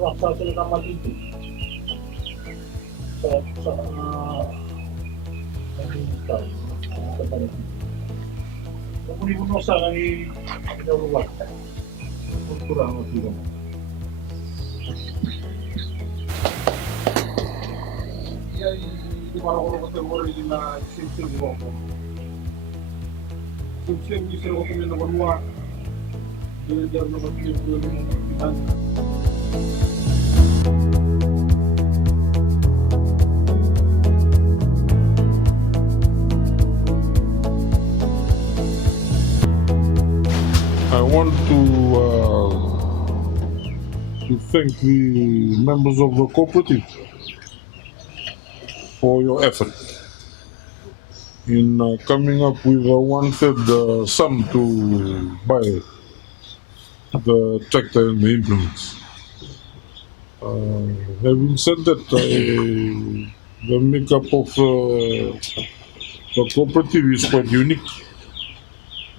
sumaksa sila ng malito. Sa tayo, sa balik. Kung mo sa nang inaluwag, kultura ang matulong. Kaya hindi parang ko kategori na simsim mo ako. Simsim, hindi sila ko kami namanwa. Diyan na matulong ko yung mga kapitan. I want to thank the members of the cooperative for your effort in coming up with a one-third sum to buy the tractor and the implements. Having said that, the makeup of the cooperative is quite unique,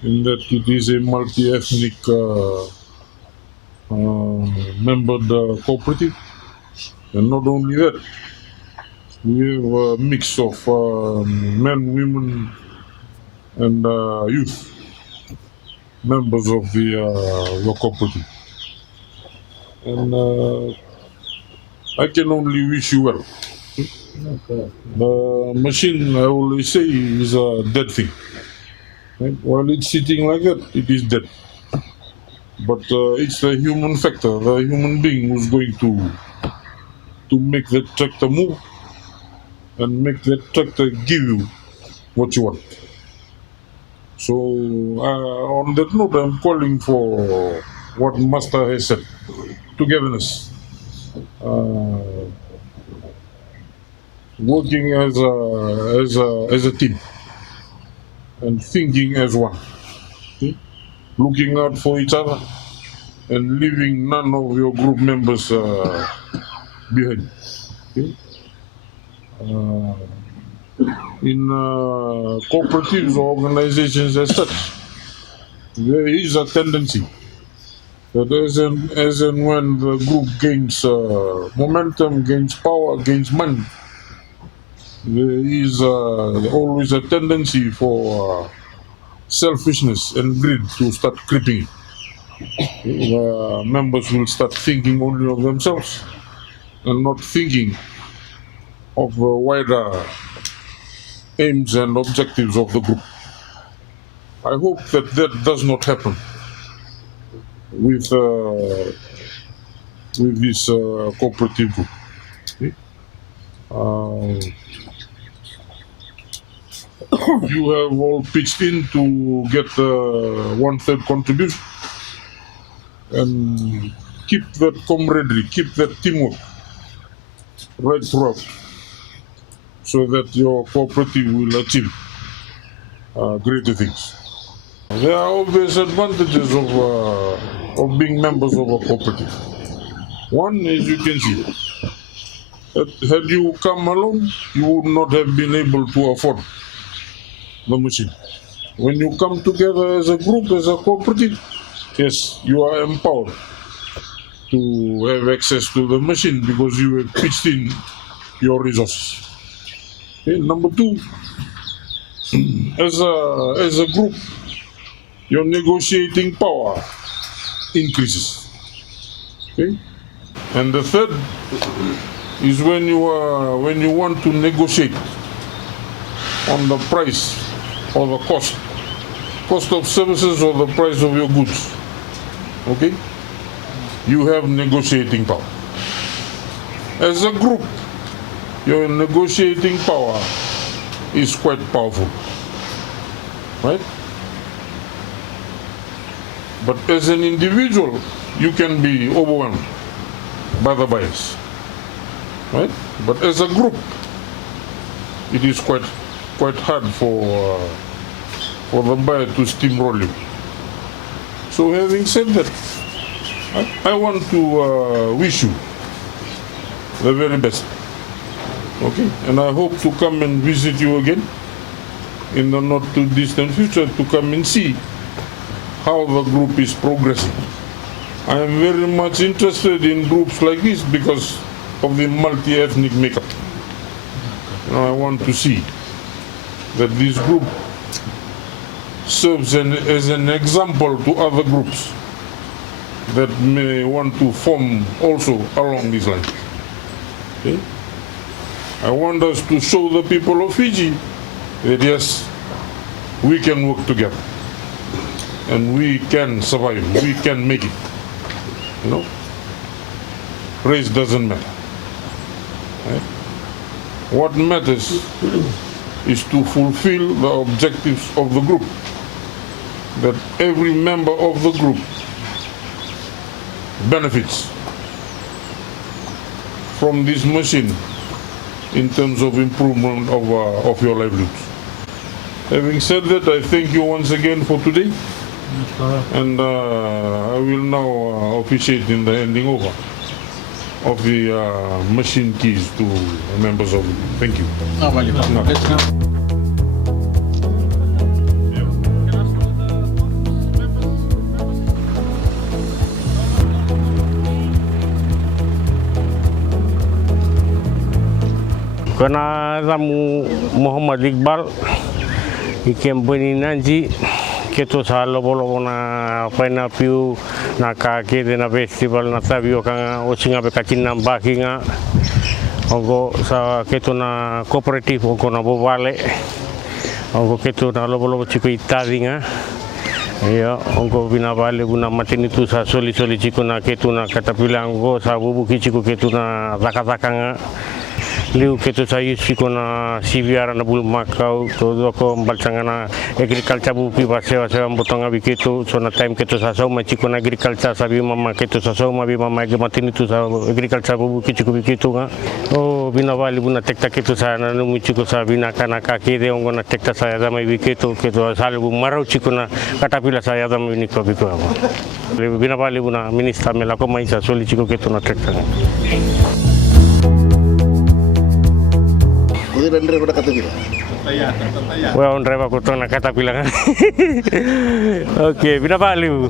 in that it is a multi-ethnic membered cooperative, and not only that, we have a mix of men, women, and youth members of the cooperative, and I can only wish you well. The machine, I always say, is a dead thing. Right? While it's sitting like that, it is dead. But it's the human factor, the human being who's going to make that tractor move and make that tractor give you what you want. So on that note, I'm calling for what Master has said, togetherness. Working as a team and thinking as one. Okay? Looking out for each other and leaving none of your group members behind. Okay? In cooperatives or organizations as such, there is a tendency that as and when the group gains momentum, gains power, gains money, there is always a tendency for selfishness and greed to start creeping in. Members will start thinking only of themselves and not thinking of the wider aims and objectives of the group. I hope that does not happen with this cooperative group. Okay? You have all pitched in to get one-third contribution, and keep that camaraderie, keep that teamwork right throughout, so that your cooperative will achieve greater things. There are obvious advantages of being members of a cooperative. One, as you can see, that had you come alone, you would not have been able to afford the machine. When you come together as a group, as a cooperative, yes, you are empowered to have access to the machine because you have pitched in your resources. Okay, number two, as a group, your negotiating power increases. Okay, and the third is when you want to negotiate on the price or the cost of services or the price of your goods. Okay, you have negotiating power. As a group, your negotiating power is quite powerful, right? But as an individual, you can be overwhelmed by the bias, right? But as a group, it is quite hard for the buyer to steamroll you. So having said that, I want to wish you the very best. Okay, and I hope to come and visit you again in the not too distant future to come and see how the group is progressing I am very much interested in groups like this because of the multi-ethnic makeup. I want to see that this group serves as an example to other groups that may want to form also along this line. Okay? I want us to show the people of Fiji that yes, we can work together and we can survive, we can make it. Race doesn't matter. Right? What matters is to fulfill the objectives of the group, that every member of the group benefits from this machine in terms of improvement of your livelihoods. Having said that, I thank you once again for today, and I will now officiate in the handing over of the machine keys to members of the group. Thank you. Kena ramu Muhammad Iqbal ikem bani nanji keto sa lobo na paina piu na ka ke na festival na tabio kanga o singa be katina bakinga ongo sa keto na cooperative ongo na Vouvale ongo keto na lobo chico itadinga ya ongo bina vale guna matini tu sa soli chico na keto na katapilango sa bubu chico keto na zakazakanga liu keto sa yusiko na siviara na bulu makau todo ko balsanga na agriculture bupi baseo ambotanga biketo so na time keto sa so machiko na agriculture sabi mama keto sa so mabi mama ge matini tu sa agriculture bupi chiko biketo nga o bina vali buna tekta keto sa na no chiko sa bina kana ka ke de ongo na tekta sa ya mai biketo keto salu marau chiko na katapila sa ya mai ni ko biko bina vali buna minister mela ko mai sa soli chiko keto na tekta Well, driver ko to na katapila. Okay, binabaliw.